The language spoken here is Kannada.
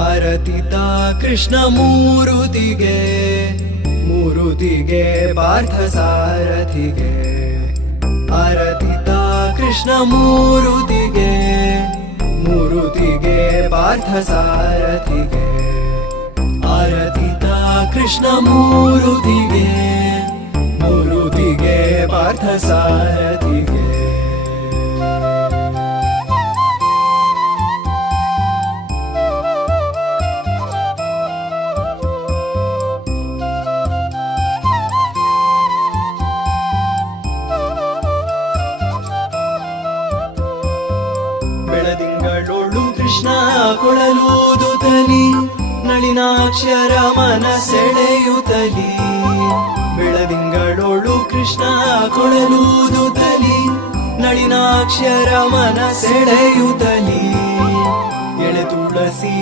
ಆರತಿತ ಕೃಷ್ಣ ಮೂರುತಿಗೆ ಮೂರುತಿಗೆ ಪಾರ್ಥ ಸಾರಥಿಗೆ ಆರತಿತ ಕೃಷ್ಣ ಮೂರುತಿಗೆ ಮೂರುತಿಗೆ ಪಾರ್ಥ ಸಾರಥಿಗೆ ಆರತಿತ ಕೃಷ್ಣ ಮೂರುತಿಗೆ ಮೂರುತಿಗೆ ಪಾರ್ಥ ಸಾರಥಿಗೆ ಬೆಳದಿಂಗಳೊಳು ಕೃಷ್ಣ ಕೊಳಲೂದುತ್ತಲಿ ನಳಿನಾಕ್ಷರ ಮನ ಸೆಳೆಯುತ್ತಲಿ ಬೆಳದಿಂಗಳೊಳು ಕೃಷ್ಣ ಕೊಳಲೂದುತ್ತಲಿ ನಳಿನಾಕ್ಷರ ಮನ ಸೆಳೆಯುತ್ತಲಿ ಎಳೆ ತುಳಸಿ